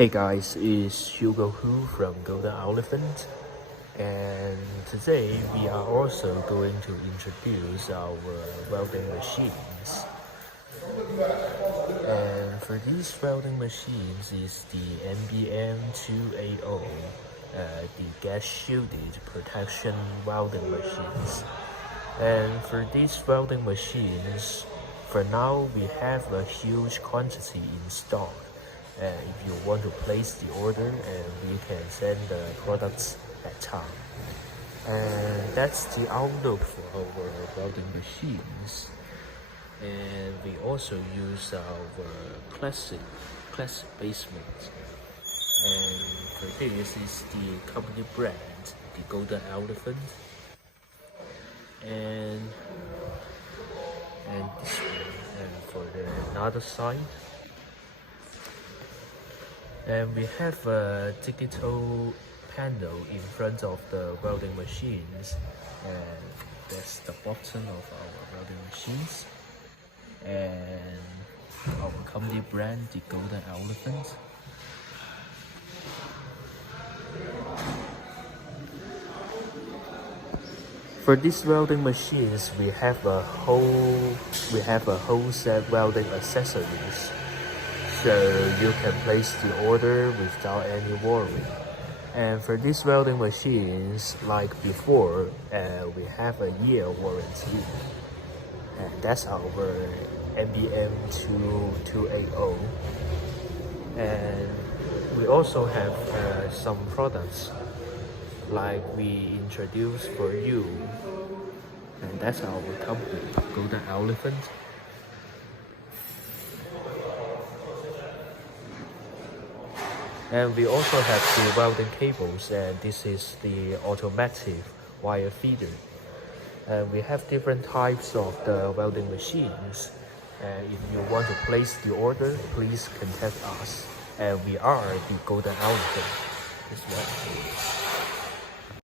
Hey guys, it's Hugo Hu from Golden Elephant, and today we are also going to introduce our welding machines. And for these welding machines is the MBM280, the gas shielded protection welding machines. And for these welding machines, for now we have a huge quantity in stock. If you want to place the order, we can send the products at time. And that's the outlook for our welding machines. And we also use our classic basement. And for this is the company brand, the Golden Elephant. And this one, and for the another side. And we have a digital panel in front of the welding machines, and that's the bottom of our welding machines. And our company brand, the Golden Elephant. For these welding machines, we have a whole set welding accessories, so you can place the order without any worry. And for these welding machines, like before, we have a year warranty, and that's our MBM280. And we also have some products like we introduced for you, and that's our company, Golden Elephant. And we also have the welding cables, and this is the automatic wire feeder. And we have different types of the welding machines. And if you want to place the order, please contact us. And we are the Golden Elephant. This one.